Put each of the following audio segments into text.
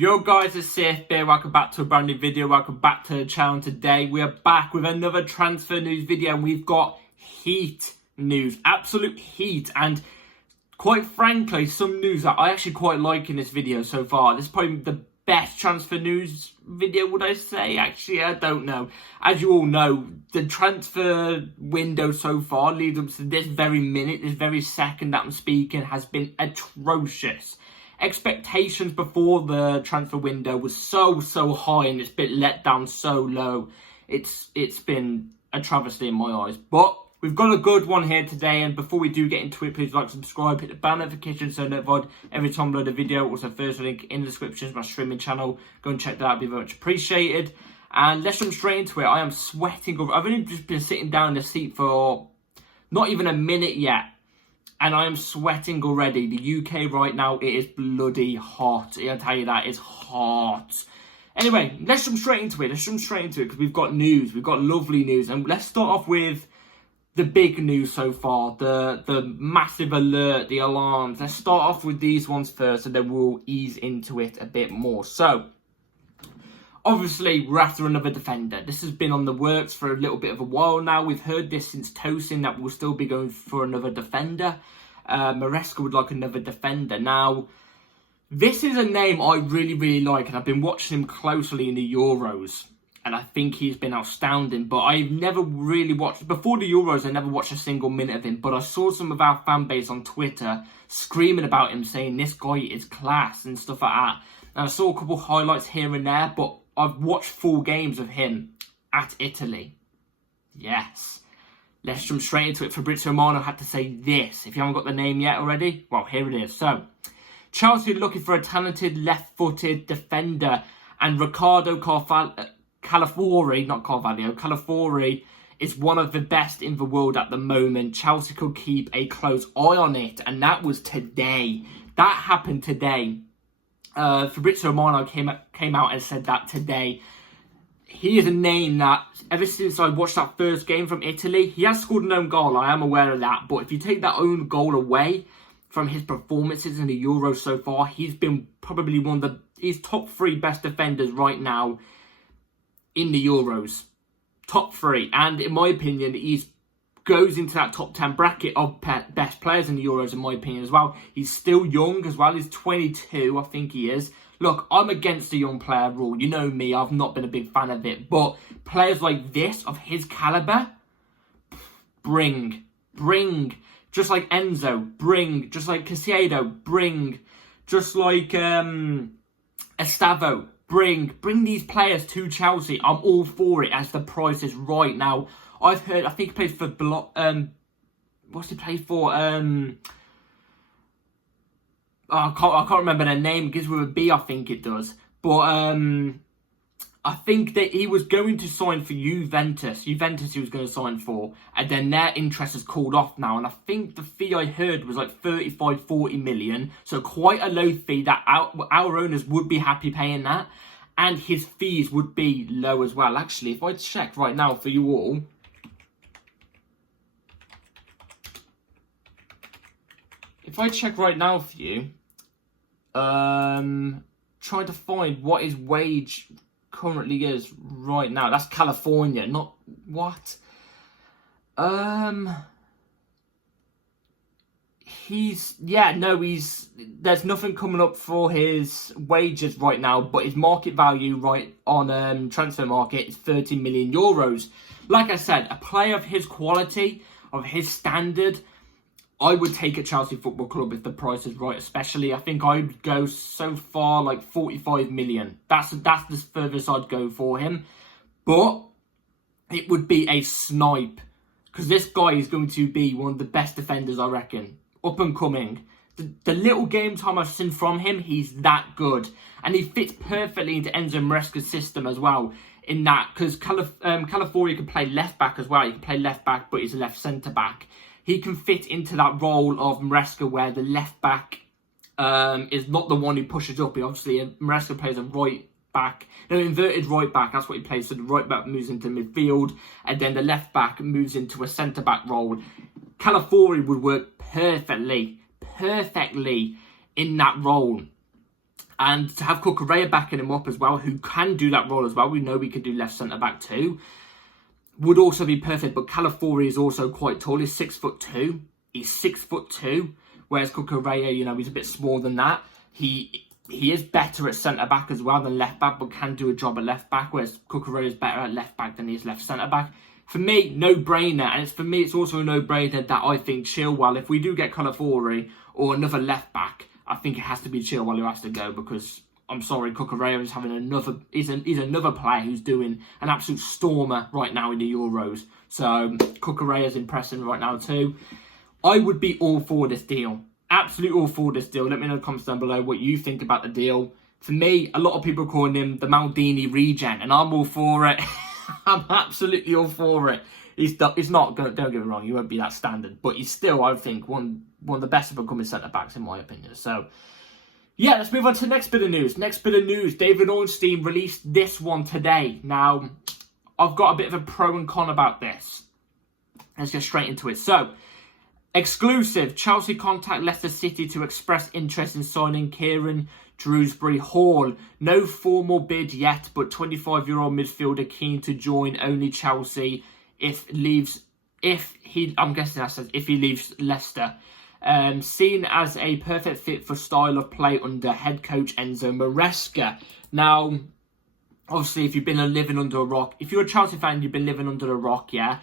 Yo guys, it's Safe here. Welcome back to a brand new video. Welcome back to the channel. Today we are back with another transfer news video, and we've got heat news, absolute heat, and quite frankly some news that I actually quite like in this video so far. This is probably the best transfer news video, would I say? Actually, I don't know. As you all know, the transfer window so far leading up to this very minute, this very second that I'm speaking, has been atrocious. Expectations before the transfer window was so high, and it's been let down so low. It's been a travesty in my eyes. But we've got a good one here today, and before we do get into it, please like, subscribe, hit the bell notification so notified every time I upload a video. Also, first link in the description is my streaming channel. Go and check that out, it'd be very much appreciated. And let's jump straight into it. I am sweating over. I've only just been sitting down in the seat for not even a minute yet, and I am sweating already. The UK right now, it is bloody hot. I'll tell you that, it's hot. Anyway, let's jump straight into it. Because we've got news. We've got lovely news. And let's start off with the big news so far. The massive alert, the alarms. Let's start off with these ones first, and then we'll ease into it a bit more. So, obviously, we're after another defender. This has been on the works for a little bit of a while now. We've heard this since Tosin that we'll still be going for another defender. Maresca would like another defender. Now, this is a name I really like, and I've been watching him closely in the Euros, and I think he's been outstanding. But I've never really watched, before the Euros, I never watched a single minute of him. But I saw some of our fan base on Twitter screaming about him, saying this guy is class and stuff like that. And I saw a couple highlights here and there, but I've watched full games of him at Italy. Yes. Let's jump straight into it. Fabrizio Romano had to say this. If you haven't got the name yet already, well, here it is. So, Chelsea are looking for a talented left-footed defender, and Ricardo Calafiori, not Carvalho, Calafiori is one of the best in the world at the moment. Chelsea could keep a close eye on it, and that was today. That happened today. Fabrizio Romano came out and said that today. He is a name that, ever since I watched that first game from Italy, he has scored an own goal, I am aware of that. But if you take that own goal away from his performances in the Euros so far, he's been probably one of his top 3 best defenders right now in the Euros. Top 3. And in my opinion, he's goes into that top 10 bracket of best players in the Euros, in my opinion, as well. He's still young as well. He's 22, I think he is. Look, I'm against the young player rule. You know me, I've not been a big fan of it. But players like this, of his calibre, bring. Just like Enzo, bring. Just like Caicedo, bring. Just like Estavo, bring these players to Chelsea. I'm all for it as the price is right now. I've heard, I think he plays for what's he play for? I can't remember their name. It begins with a B, I think it does. But I think that he was going to sign for Juventus. Juventus he was going to sign for, and then their interest has cooled off now. And I think the fee I heard was like 35-40 million. So quite a low fee that our owners would be happy paying that. And his fees would be low as well. Actually, if I check right now for you all. If I check right now for you, trying to find what his wage currently is right now. That's California, not what? There's nothing coming up for his wages right now, but his market value right on transfer market is 30 million euros. Like I said, a player of his quality, of his standard, I would take at Chelsea Football Club if the price is right. Especially, I think I'd go so far like 45 million. That's the furthest I'd go for him. But it would be a snipe, because this guy is going to be one of the best defenders, I reckon. Up and coming. The little game time I've seen from him, he's that good. And he fits perfectly into Enzo Maresca's system as well. In that, because Calafiori can play left back as well. He can play left back, but he's a left centre back. He can fit into that role of Maresca, where the left back is not the one who pushes up. Obviously, Maresca plays a right back, inverted right back. That's what he plays. So the right back moves into midfield, and then the left back moves into a centre back role. Calafiori would work perfectly in that role. And to have Cucurella backing him up as well, who can do that role as well. We know we could do left centre-back too. Would also be perfect. But Calafiori is also quite tall. He's 6'2". He's 6'2". Whereas Cucurella, you know, he's a bit smaller than that. He is better at centre-back as well than left-back, but can do a job at left-back. Whereas Cucurella is better at left-back than he is left centre-back. For me, no-brainer. And for me, it's also a no-brainer that I think Chilwell, if we do get Calafiori or another left-back, I think it has to be Chilwell who has to go, because I'm sorry, Cucurella is having he's another player who's doing an absolute stormer right now in the Euros. So Cucurella is impressing right now too. I would be all for this deal. Absolutely all for this deal. Let me know in the comments down below what you think about the deal. For me, a lot of people are calling him the Maldini regen, and I'm all for it. I'm absolutely all for it. He's not going. Don't get me wrong. He won't be that standard, but he's still, I think, one of the best of upcoming centre backs in my opinion. So, yeah, let's move on to the next bit of news. David Ornstein released this one today. Now, I've got a bit of a pro and con about this. Let's get straight into it. So, exclusive: Chelsea contact Leicester City to express interest in signing Kieran Dewsbury Hall. No formal bid yet, but 25-year-old midfielder keen to join only Chelsea if he leaves Leicester. Seen as a perfect fit for style of play under head coach Enzo Maresca. Now, obviously, if you've been living under a rock, if you're a Chelsea fan, you've been living under a rock, yeah.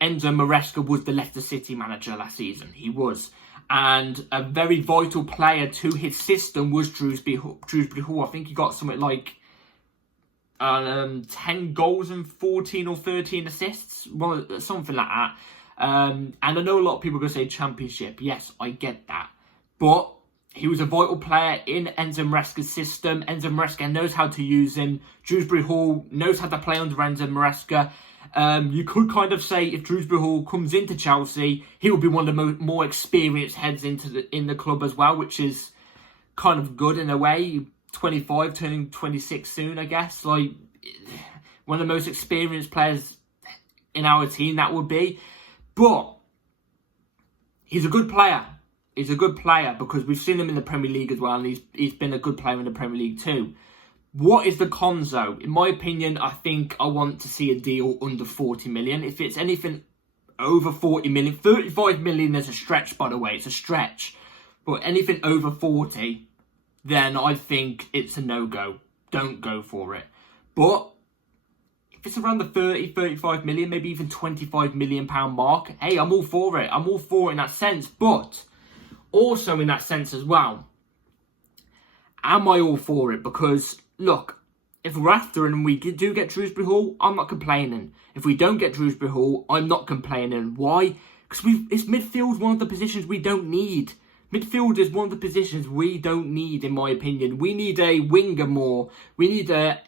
Enzo Maresca was the Leicester City manager last season. He was. And a very vital player to his system was Dewsbury Hall. I think he got something like 10 goals and 14 or 13 assists. Something like that. And I know a lot of people are going to say championship. Yes, I get that. But he was a vital player in Enzo Maresca's system. Enzo Maresca knows how to use him. Dewsbury Hall knows how to play under Enzo Maresca. You could kind of say if Dewsbury Hall comes into Chelsea, he will be one of the more experienced heads in the club as well, which is kind of good in a way. 25, turning 26 soon, I guess. Like, one of the most experienced players in our team, that would be. But he's a good player. He's a good player because we've seen him in the Premier League as well, and he's been a good player in the Premier League too. What is the cons though? In my opinion, I think I want to see a deal under 40 million. If it's anything over 40 million, 35 million is a stretch, by the way. It's a stretch. But anything over 40, then I think it's a no-go. Don't go for it. But if it's around the 30, 35 million, maybe even 25 million pound mark, hey, I'm all for it. I'm all for it in that sense. But also in that sense as well, am I all for it? Because look, if we're after and we do get Dewsbury Hall, I'm not complaining. If we don't get Dewsbury Hall, I'm not complaining. Why? Because it's midfield, one of the positions we don't need. Midfield is one of the positions we don't need, in my opinion. We need a winger more. We need an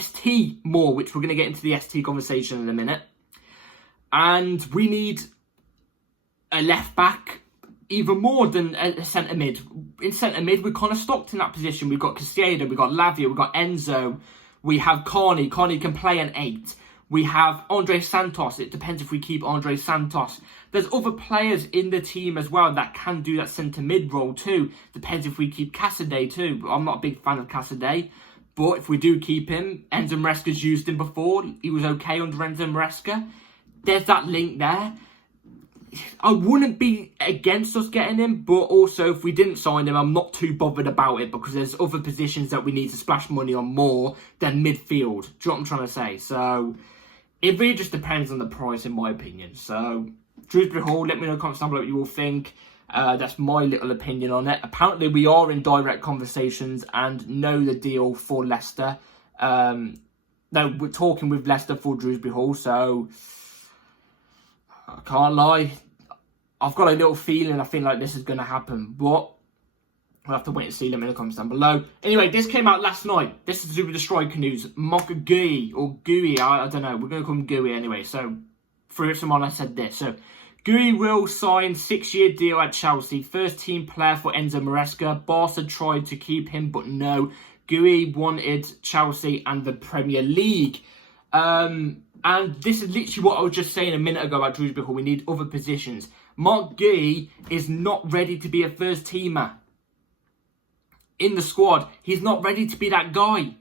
ST more, which we're going to get into the ST conversation in a minute. And we need a left back even more than a centre mid. In centre mid, we're kind of stocked in that position. We've got Casiedo, we've got Lavia, we've got Enzo. We have Carney. Carney can play an 8. We have Andre Santos. It depends if we keep Andre Santos. There's other players in the team as well that can do that centre mid role too. Depends if we keep Cassidy too. I'm not a big fan of Cassidy. But if we do keep him, Enzo Maresca's used him before. He was okay under Enzo Maresca. There's that link there. I wouldn't be against us getting him, but also if we didn't sign him, I'm not too bothered about it because there's other positions that we need to splash money on more than midfield. Do you know what I'm trying to say? So it really just depends on the price, in my opinion. So Dewsbury Hall, let me know in the comments down below what you all think. That's my little opinion on it. Apparently we are in direct conversations and know the deal for Leicester. No, we're talking with Leicester for Dewsbury Hall, so I can't lie. I've got a little feeling I feel like this is going to happen, but we'll have to wait and see. Let me know in the comments down below. Anyway, this came out last night. This is to do with the striker news. Gui, I don't know. We're going to call him Gui anyway. So, for someone I said this. So, Gui will sign 6-year deal at Chelsea. First team player for Enzo Maresca. Barca tried to keep him, but no. Gui wanted Chelsea and the Premier League. And this is literally what I was just saying a minute ago about Dewsbury Hall. We need other positions. Mark Gui is not ready to be a first teamer. in the squad. He's not ready to be that guy.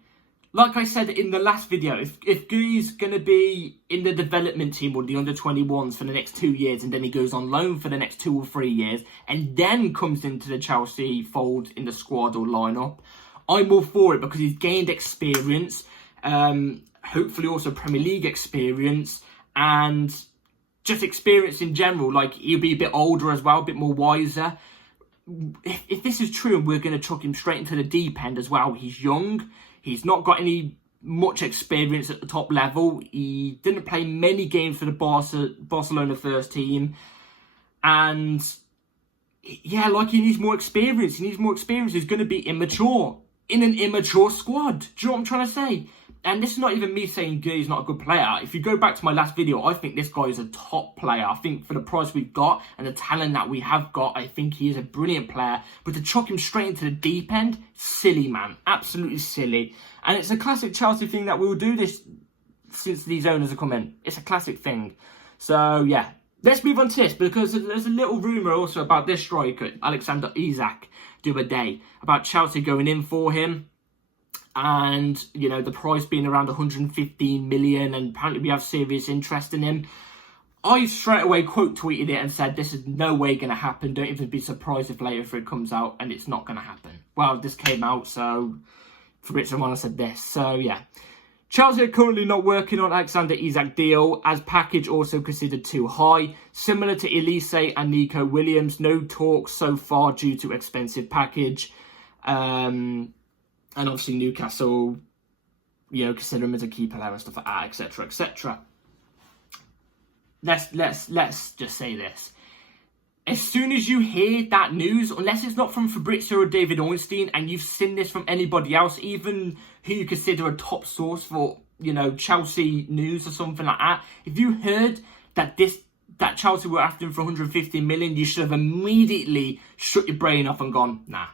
Like I said in the last video, if Guy's going to be in the development team or the under-21s for the next 2 years, and then he goes on loan for the next 2 or 3 years, and then comes into the Chelsea fold in the squad or lineup, I'm all for it because he's gained experience, hopefully also Premier League experience, and just experience in general. Like, he'll be a bit older as well, a bit more wiser. If this is true and we're going to chuck him straight into the deep end as well, he's young. He's not got much experience at the top level. He didn't play many games for the Barcelona first team. And yeah, like, he needs more experience. He needs more experience. He's going to be immature in an immature squad. Do you know what I'm trying to say? And this is not even me saying Guy's not a good player. If you go back to my last video, I think this guy is a top player. I think for the price we've got and the talent that we have got, I think he is a brilliant player. But to chuck him straight into the deep end, silly, man. Absolutely silly. And it's a classic Chelsea thing that we will do this since these owners have come in. It's a classic thing. So, yeah. Let's move on to this, because there's a little rumour also about this striker, Alexander Isak, the other day, about Chelsea going in for him. And, you know, the price being around 115 million, and apparently we have serious interest in him. I straight away quote tweeted it and said, this is no way going to happen. Don't even be surprised if later it comes out and it's not going to happen. Well, this came out, so Fabrizio Romano said this. So, yeah. Chelsea are currently not working on Alexander Isak deal, as package also considered too high. Similar to Elise and Nico Williams, no talks so far due to expensive package. And obviously Newcastle, you know, consider him as a key player and stuff like that, etc., etc. Let's just say this. As soon as you hear that news, unless it's not from Fabrizio or David Ornstein, and you've seen this from anybody else, even who you consider a top source for, you know, Chelsea news or something like that, if you heard that Chelsea were after him for 150 million, you should have immediately shut your brain off and gone, nah.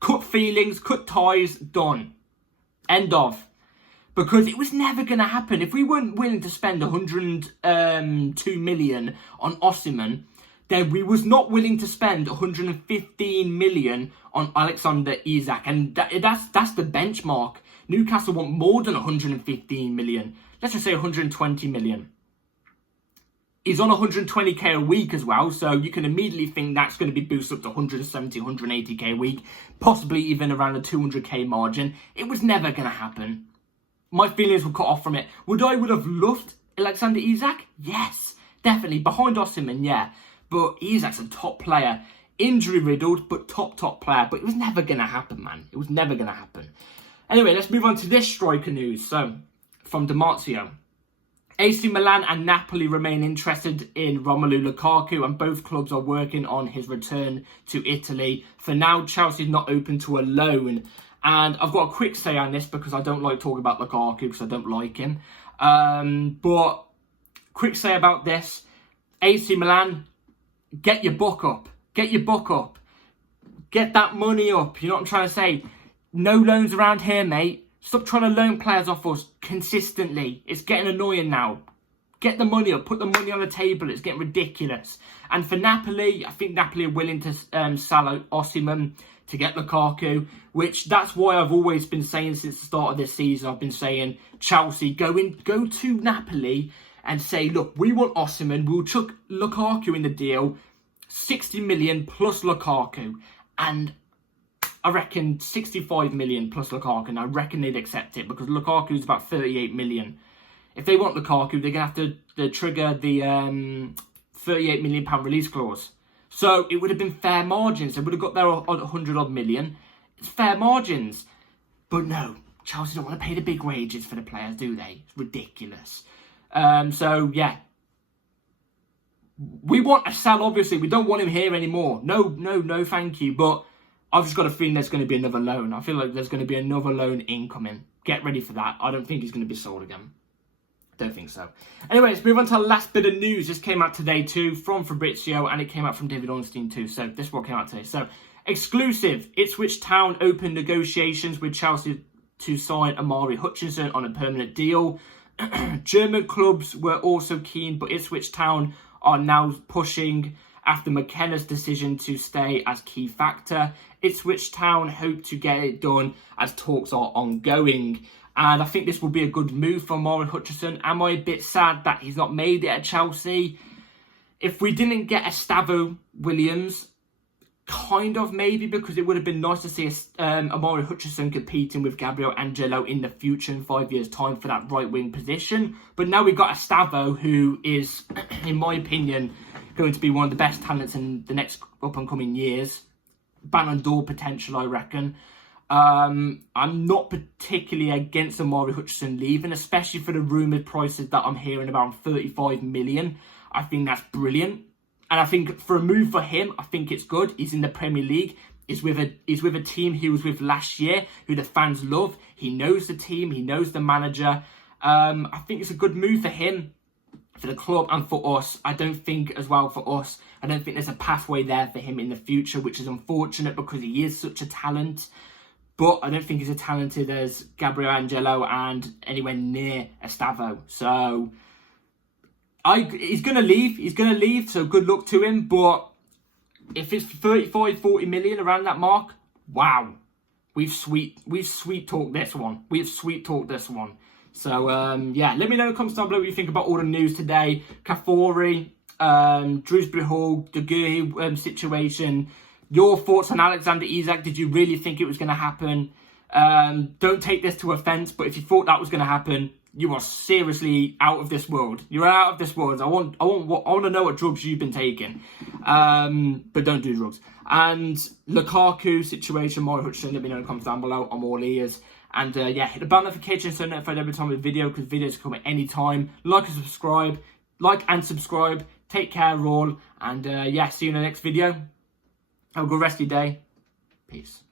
Cut feelings, cut ties, done. End of. Because it was never going to happen. If we weren't willing to spend 102 million on Osimhen, then we was not willing to spend 115 million on Alexander Isak. And that's the benchmark. Newcastle want more than 115 million. Let's just say 120 million. He's on 120k a week as well, so you can immediately think that's going to be boosted up to 170, 180k a week, possibly even around a 200k margin. It was never going to happen. My feelings were cut off from it. Would have loved Alexander Isak? Yes, definitely. Behind Osimhen, yeah. But Isak's a top player. Injury-riddled, but top player. But it was never going to happen, man. It was never going to happen. Anyway, let's move on to this striker news. So, from Damartio. AC Milan and Napoli remain interested in Romelu Lukaku, and both clubs are working on his return to Italy. For now, Chelsea's not open to a loan. And I've got a quick say on this because I don't like talking about Lukaku because I don't like him. But quick say about this. AC Milan, get your book up. Get your book up. Get that money up. You know what I'm trying to say? No loans around here, mate. Stop trying to loan players off us consistently. It's getting annoying now. Get the money up. Put the money on the table. It's getting ridiculous. And for Napoli, I think Napoli are willing to sell Osimhen to get Lukaku, which that's why I've always been saying since the start of this season. I've been saying, Chelsea, go to Napoli and say, look, we want Osimhen. We'll chuck Lukaku in the deal. 60 million plus Lukaku. And I reckon 65 million plus Lukaku, and I reckon they'd accept it because Lukaku's about 38 million. If they want Lukaku, they're going to have to trigger the £38 million release clause. So it would have been fair margins. They would have got their 100 odd million. It's fair margins. But no, Chelsea don't want to pay the big wages for the players, do they? It's ridiculous. So, yeah. We want a sell, obviously. We don't want him here anymore. No, thank you. But I've just got a feeling there's going to be another loan. I feel like there's going to be another loan incoming. Get ready for that. I don't think he's going to be sold again. Don't think so. Anyway, let's move on to our last bit of news. This came out today too from Fabrizio, and it came out from David Ornstein too. So this is what came out today. So exclusive. Ipswich Town open negotiations with Chelsea to sign Amari Hutcherson on a permanent deal. German clubs were also keen, but Ipswich Town are now pushing after McKenna's decision to stay as key factor. Ipswich Town hope to get it done as talks are ongoing. And I think this will be a good move for Amari Hutcherson. Am I a bit sad that he's not made it at Chelsea? If we didn't get Estavo Williams, kind of maybe, because it would have been nice to see Amari Hutcherson competing with Gabriel Angelo in the future in 5 years' time for that right wing position. But now we've got Estavo, who is, in my opinion, going to be one of the best talents in the next up and coming years. Ballon d'Or potential, I reckon. I'm not particularly against Amari Hutcherson leaving, especially for the rumoured prices that I'm hearing about 35 million. I think that's brilliant. And I think for a move for him, I think it's good. He's in the Premier League. He's with a team he was with last year, who the fans love. He knows the team. He knows the manager. I think it's a good move for him, for the club, and for us. I don't think as well for us, I don't think there's a pathway there for him in the future, which is unfortunate because he is such a talent. But I don't think he's as talented as Gabriel Angelo and anywhere near Estavo. So he's going to leave. He's going to leave, so good luck to him. But if it's 35, 40 million around that mark, wow. We've sweet talked this one. We've sweet talked this one. So, yeah, let me know in the comments down below what you think about all the news today. Calafiori, Dewsbury Hall, the Guhi situation. Your thoughts on Alexander Isak? Did you really think it was going to happen? Don't take this to offence, but if you thought that was going to happen, you are seriously out of this world. You're out of this world. I want to know what drugs you've been taking, but don't do drugs. And Lukaku situation, Amari Hutcherson. Let me know in the comments down below. I'm all ears. And yeah, hit the bell notification so you're notified every time with a video, because videos come at any time. Like and subscribe. Take care all, and yeah, see you in the next video. Have a good rest of your day. Peace.